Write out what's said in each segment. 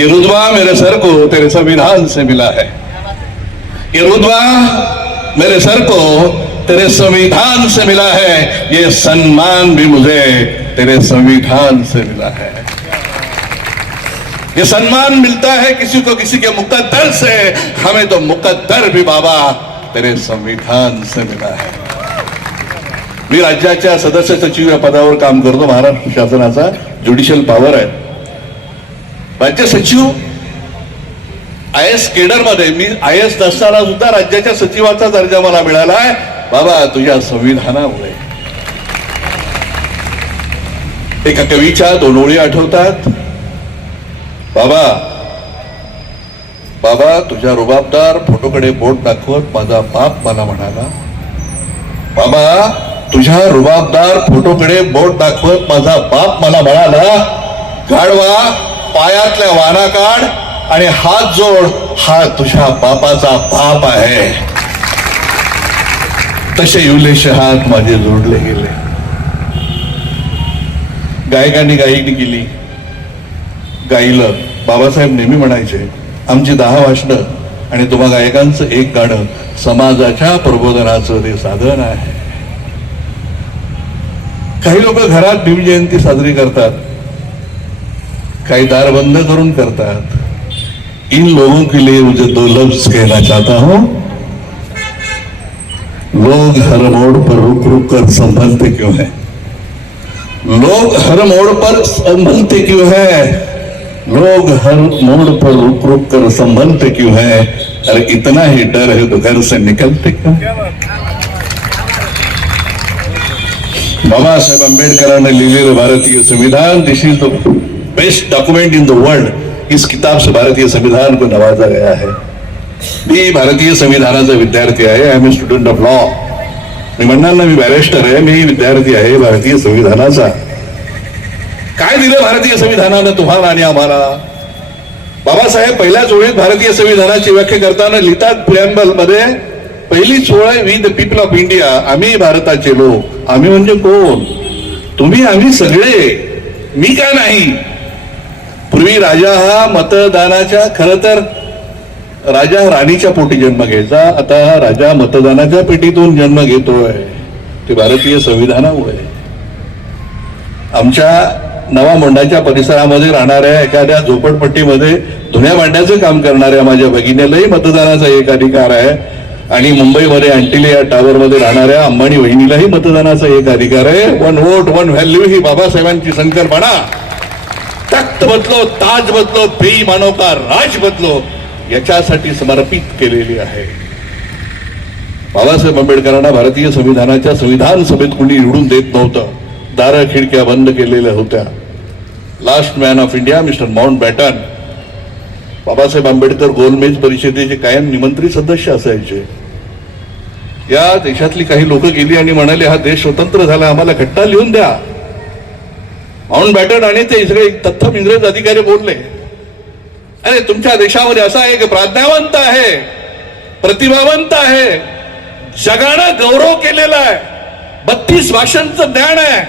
ये रुतबा मेरे सर को तेरे संविधान से मिला है। ये रुतबा मेरे सर को तेरे संविधान से मिला है। ये सम्मान भी मुझे तेरे संविधान से मिला है। ये सम्मान मिलता है किसी को किसी के मुकद्दर से। हमें तो मुकद्दर भी बाबा तेरे संविधान से मिला है। मी राज्याच्या सदस्य सचिव या पदावर काम करतो महाराष्ट्र शासनाचा ज्युडिशियल पॉवर आहे. राज्य सचिव आय एस केडरमध्ये मी आय एस नसताना सुद्धा राज्याच्या सचिवाचा दर्जा मला मिळाला आहे. बाबा तुझ्या संविधानामुळे. एका कवीच्या दोन ओळी आठवतात. बाबा बाबा तुझ्या रुबाबदार फोटोकडे बोट दाखवत माझा बाप मला म्हणाला बाबा तुझ्या रुबाबदार फोटोकडे बोट दाखवत माझा बाप मला म्हणाला गाडवा पायातल्या वाना काढ आणि हात जोड हा तुझ्या बापाचा बाप आहे. तसे युलेशे हात माझे जोडले गेले. गायकांनी गायकी केली. गायलं बाबासाहेब नेहमी म्हणायचे आमची दहा भाषणं आणि तुम्हा गायकांचं एक गाणं समाजाच्या प्रबोधनाचं ते साधन आहे. काही लोक घरात भीमजयंती साजरी करतात. काही दार बंद करून करतात. इन लोगों के लिए मुझे दो लफ्ज कहना चाहता हूँ। लोग हर मोड़ पर रुक रुक कर संभलते क्यों हैं? लोग हर मोड़ पर संभलते क्यों हैं? लोग हर मोड़ पर रुक रुक कर संभलते क्यों हैं? अरे, इतना ही डर है तो घर से निकलते क्यों? बाबा साहेब आंबेडकरांनी लिहिलेलं भारतीय संविधान, this is the best document in the world इस किताब से भारतीय संविधान को नवाजा गया है मी भारतीय संविधानाचा विद्यार्थी आहे I am a student of law मी म्हणणार ना मी बॅरिस्टर आहे मी विद्यार्थी आहे भारतीय संविधानाचा काय दिलं भारतीय संविधानानं तुम्हाला आणि आम्हाला बाबासाहेब पहिल्याच ओळीत भारतीय संविधानाची व्याख्या करताना लिहितात प्रियांबलमध्ये पहिली ओळ आहे we the people of India आम्ही भारताचे लोक आम्ही म्हणजे कोण तुम्ही आम्ही सगळे मी का नाही पूर्वी राजा हा मतदानाच्या खर तर राजा राणीच्या पोटी जन्म घ्यायचा. आता हा राजा मतदानाच्या पेटीतून जन्म घेतोय. ते भारतीय संविधानामुळे. आमच्या नवा मोंडाच्या परिसरामध्ये राहणाऱ्या एखाद्या झोपडपट्टीमध्ये धुण्या भांड्याचं काम करणाऱ्या माझ्या भगिनीलाही मतदानाचा एक अधिकार आहे. आणि मुंबईमध्ये अंटिलिया या टावरमध्ये राहणाऱ्या अंबाणी वहिनीलाही मतदानाचा एक अधिकार आहे. वन वोट वन व्हॅल्यू ही बाबासाहेबांची संकल्पना. तख्त बदलो ताज बदलो बेईमानो का राज बदलो याच्यासाठी समर्पित केलेली आहे. बाबासाहेब आंबेडकरांना भारतीय संविधानाच्या संविधान सभेत कोणी निवडून देत नव्हतं. दारं खिडक्या बंद केलेल्या होत्या. Last man of India mister Mountbatten Babasaheb Ambedkar गोलमेज परिषदेचे कायम निमंत्रित सदस्य असायचे. या देशातली काही लोक गेली आणि म्हणाले हा देश स्वतंत्र झाला आम्हाला घटना लिहून द्या. ऑन बॅटन आणि ते सगळे तत्थम इंग्रज अधिकारी बोलले अरे तुमच्या देशामध्ये असा आहे की प्राज्ञावंत आहे प्रतिभावंत आहे जगानं गौरव केलेला आहे बत्तीस भाषांचं ज्ञान आहे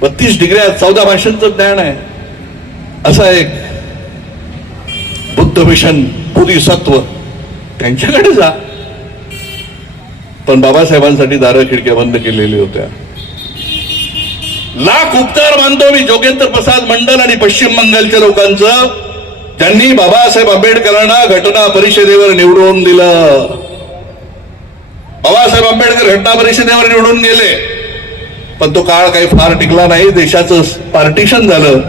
बत्तीस डिग्र्या चौदा भाषांचं ज्ञान आहे. असा एक बुद्ध मिशन बोधिसत्व त्यांच्याकडे जा. पण बाबासाहेबांसाठी दारं खिडक्या बंद केलेल्या होत्या. लाख उपचार मानतो मी. जोगेंद्र प्रसाद मंडल आणि पश्चिम बंगालच्या लोकांचं. त्यांनी बाबासाहेब आंबेडकरांना घटना परिषदेवर निवडून दिलं. बाबासाहेब आंबेडकर घटना परिषदेवर निवडून गेले. पण तो काळ काही फार टिकला नाही. देशाचं पार्टिशन झालं.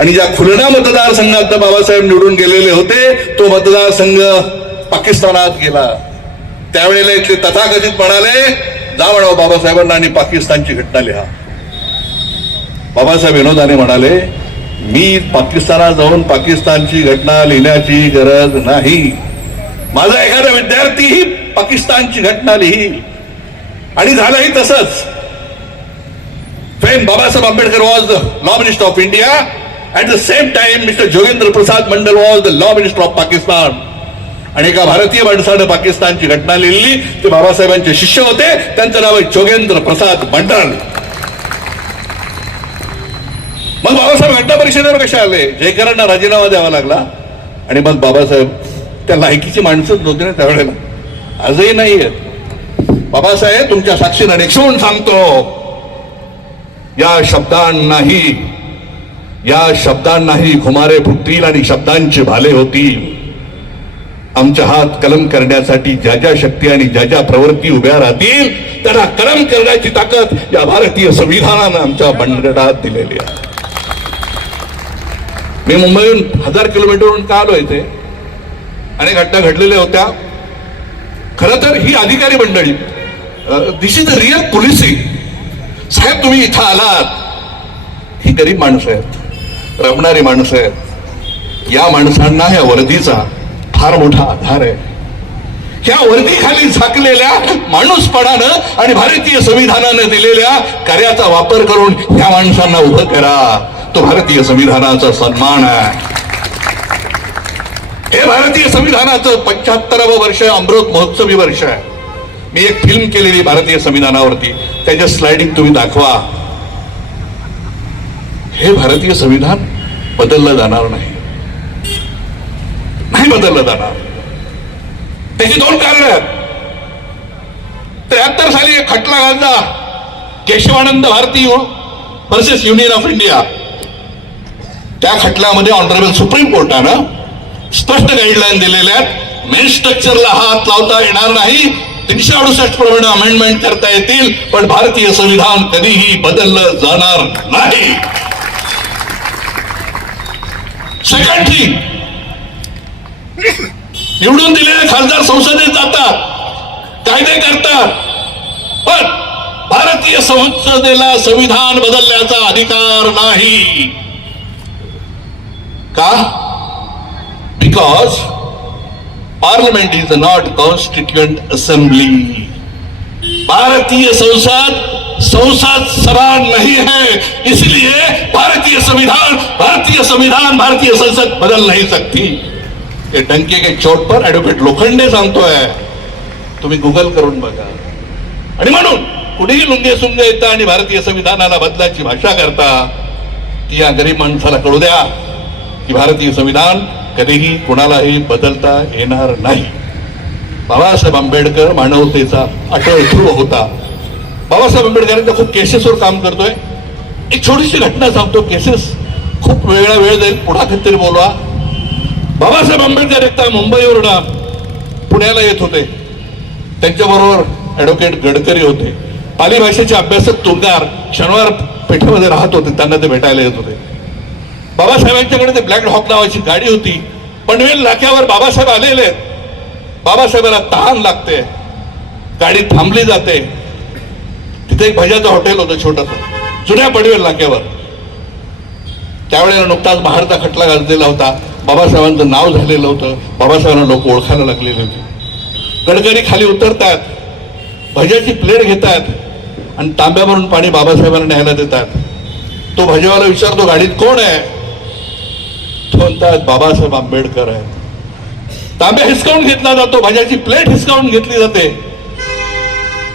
आणि ज्या खुलना मतदारसंघात बाबासाहेब निवडून गेलेले होते तो मतदारसंघ पाकिस्तानात गेला. त्यावेळेला इथले तथाकथित म्हणाले जा म्हणावं बाबासाहेबांना आणि पाकिस्तानची घटना लिहा. बाबासाहेब विनोदाने म्हणाले मी पाकिस्तानात जाऊन पाकिस्तानची घटना लिहिण्याची गरज नाही. माझा एखादा विद्यार्थीही पाकिस्तानची घटना लिहील. आणि झालंही तसंच. Fame Babasaheb Ambedkar was the law minister of India at the same time mister Jogendra Prasad Mandal was the law minister of Pakistan आणि एका भारतीय माणसानं पाकिस्तानची घटना लिहिली. ते बाबासाहेबांचे शिष्य होते. त्यांचं नाव आहे जोगेंद्र प्रसाद मंडल. मग बाबासाहेब घटना परिषदेवर कशा आले? जयकरांना राजीनामा द्यावा लागला. आणि मग बाबासाहेब त्या लायकीची माणसंच नव्हती ना त्यावेळेला. आजही नाही आहेत बाबासाहेब तुमच्या साक्षीने निक्षून सांगतो. या शब्दांनाही या शब्दांनाही घुमारे फुटतील आणि शब्दांचे भाले होतील. आमच्या हात कलम करण्यासाठी ज्या ज्या शक्ती आणि ज्या ज्या प्रवृत्ती उभ्या राहतील त्यांना कलम करण्याची ताकद या भारतीय संविधानानं आमच्या मंडळात दिलेली आहे. मी मुंबईहून हजार किलोमीटरवरून का आलो इथे? अनेक घटना घडलेल्या होत्या. खर तर ही अधिकारी मंडळी this is the real policing साहेब तुम्ही इथं आलात. ही गरीब माणसं आहेत. रमणारी माणसं आहेत. या माणसांना ह्या वर्दीचा फार मोठा आधार आहे. ह्या वर्दीखाली झाकलेल्या माणूसपणानं आणि भारतीय संविधानानं दिलेल्या कार्याचा वापर करून ह्या माणसांना उभं करा. तो भारतीय संविधानाचा सन्मान आहे. हे भारतीय संविधानाचं पंच्याहत्तरावं वर्ष अमृत महोत्सवी वर्ष आहे. मी एक फिल्म केलेली भारतीय संविधानावरती. त्याच्या स्लाइडिंग तुम्ही दाखवा. हे भारतीय संविधान बदललं जाणार नाही. नाही बदललं जाणार. त्याची दोन कारण आहेत. त्र्याहत्तर साली एक खटला घालता Keshavananda Bharati versus union of India त्या खटल्यामध्ये ऑनरेबल सुप्रीम कोर्टानं स्पष्ट गाईडलाईन दिलेल्या आहेत. मेन स्ट्रक्चरला हात लावता येणार नाही. तीनशे अडुसष्ट प्रमाणे अमेंडमेंट करता येतील पण भारतीय संविधान कधीही बदललं जाणार नाही. सेकंड थिंग निवडून दिलेले खासदार संसदेत जातात. कायदे करतात. पण भारतीय संसदेला संविधान बदलण्याचा अधिकार नाही. का? Because parliament is not constituent assembly भारतीय संसद संसद सभा नहीं है इसलिए भारतीय संविधान भारतीय संविधान भारतीय संसद बदल नहीं सकती। ये डंके के चोट पर ऍडव्होकेट लोखंडे सांगतोय तुम्ही गुगल करून बघा। आणि म्हणून कुठेही लुंगे सुंगे येता आणि भारतीय संविधानाला बदलाची भाषा करता ती या गरीब माणसाला कळू द्या। की भारतीय संविधान कधीही कोणालाही बदलता येणार नाही. बाबासाहेब आंबेडकर मानवतेचा अटळ ध्रुव होता. बाबासाहेब आंबेडकरांच्या खूप केसेसवर काम करतोय. एक छोटीशी घटना सांगतो केसेस खूप वेगळा वेळ जाईल पुढा कधीतरी बोलवा. बाबासाहेब आंबेडकर एकदा मुंबईवरून पुण्याला येत होते. त्यांच्याबरोबर ॲडव्होकेट गडकरी होते. पाली भाषेचे अभ्यासक तुंगार शनिवार पेठेमध्ये राहत होते त्यांना ते भेटायला येत होते. बाबासाहेबांच्याकडे ते ब्लॅक हॉक नावाची गाडी होती. पनवेल नाक्यावर बाबासाहेब आलेले आहेत. बाबासाहेबाला तहान लागते. गाडी थांबली जाते. तिथे एक भज्याचं हॉटेल होतं छोटस. जुन्या पनवेल नाक्यावर. त्यावेळेला नुकताच महाडचा खटला गाजलेला होता. बाबासाहेबांचं नाव झालेलं होतं. बाबासाहेबांना लोक ओळखायला लागलेले होते. गडकरी खाली उतरतात. भज्याची प्लेट घेतात. आणि तांब्यावरून पाणी बाबासाहेबांना न्यायला देतात. तो भजेवाला विचारतो गाडीत कोण आहे? म्हणतात बाबासाहेब आंबेडकर आहेत. तांब्या हिसकावून घेतला जातो भाज्याची प्लेट हिसकावून घेतली जाते.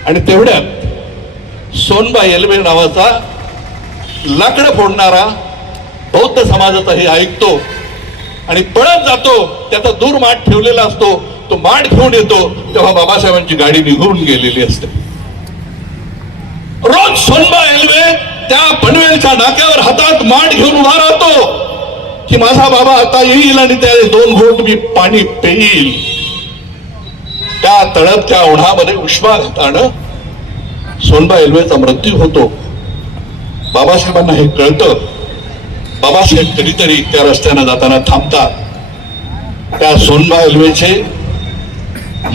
आणि तेवढ्यात सोनबा येलवे नावाचा लाकडं फोडणारा बौद्ध समाजाचा हे ऐकतो आणि पळत जातो त्याचा दूर माठ ठेवलेला असतो तो माठ घेऊन येतो तेव्हा बाबासाहेबांची गाडी निघून गेलेली असते. रोज सोनबा एल्वे त्या पनवेलच्या नाक्यावर हातात माठ घेऊन उभा राहतो. की माझा बाबा आता येईल आणि त्या दोन घोट मी पाणी पेईल. त्या तळपच्या ओढामध्ये उष्मा घातानं सोनबा एल्वेचा मृत्यू होतो. बाबासाहेबांना हे कळतं. बाबासाहेब कधीतरी त्या रस्त्यानं जाताना थांबतात. त्या सोनबा एल्वेचे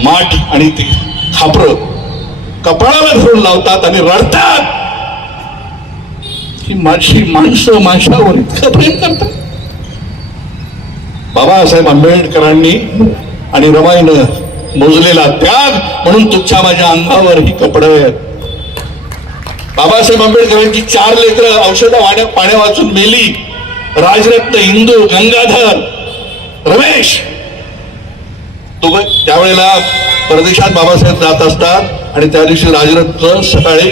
माठ आणि ती खापर कपाळावर धरून लावतात आणि रडतात. की माझी माणसं माझ्यावर इतकं प्रेम करतात. बाबासाहेब आंबेडकरांनी आणि रमाईनं मोजलेला त्याग म्हणून तुमच्या माझ्या अंगावर ही कपड आहेत. बाबासाहेब आंबेडकरांची चार लेकर औषधं वाण्या पाण्या वाचून मेली. राजरत्न इंदू गंगाधर रमेश. तो त्यावेळेला परदेशात बाबासाहेब जात असतात आणि त्या दिवशी राजरत्न सकाळी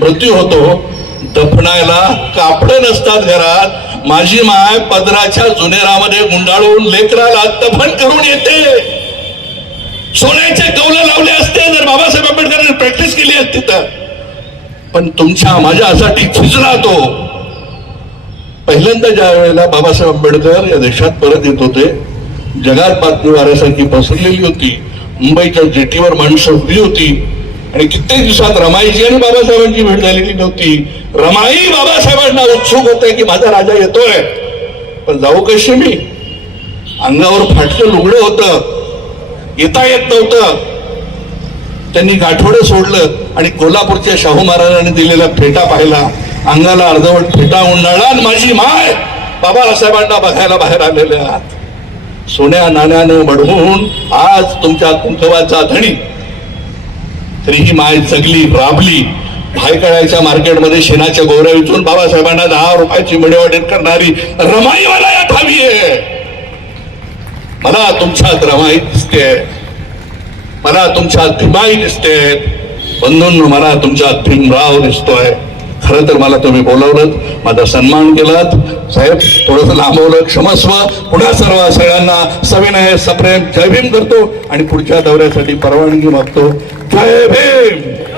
मृत्यू होतो. दफनायला कापड नसतात घरात. माझी माय पदराच्या जुनेरामध्ये गुंडाळून लेकराला दफन करून येते. सोन्याचे कौल लावले असते जर बाबासाहेब आंबेडकरांनी प्रॅक्टिस केली असती तर. पण तुमच्या माझ्यासाठी खिजला तो. पहिल्यांदा ज्या वेळेला बाबासाहेब आंबेडकर या देशात परत येत होते जगात बातमी वाऱ्यासारखी पसरलेली होती. मुंबईच्या जेटीवर माणसं उभी होती. आणि कित्येक दिवसात रमाईची आणि बाबासाहेबांची भेट झालेली नव्हती. रमाई बाबासाहेबांना उत्सुक होते की माझा राजा येतोय. पण जाऊ कशी मी? अंगावर फाटकं लुगडं होतं. येता येत नव्हतं. त्यांनी गाठोडं सोडलं आणि कोल्हापूरच्या शाहू महाराजांनी दिलेला फेटा पाहिला. अंगाला अर्धवट फेटा उन्हाळा आणि माझी माय बाबासाहेबांना बघायला बाहेर आलेल्या आहात. सोन्या नाण्यानं मडवून आज तुमच्या कुंकवाचा धणी तरी ही माय जगली राबली. भायकळाच्या मार्केटमध्ये शेणाच्या गोऱ्या विचून बाबासाहेबांना दहा रुपयाची मिळवाडीत करणारी रमाई मला यात हवी आहे. मला तुमच्यात रमाई दिसते. मला तुमच्यात भीमाई दिसते. बंधूंनो मला तुमच्यात भीमराव दिसतोय. खरं तर मला तुम्ही बोलवलं माझा सन्मान केलात. साहेब थोडस लांबवलं क्षमस्व पुन्हा सर्व सगळ्यांना सविनय सप्रेम जय भीम करतो आणि पुढच्या दौऱ्यासाठी परवानगी मागतो. जय भीम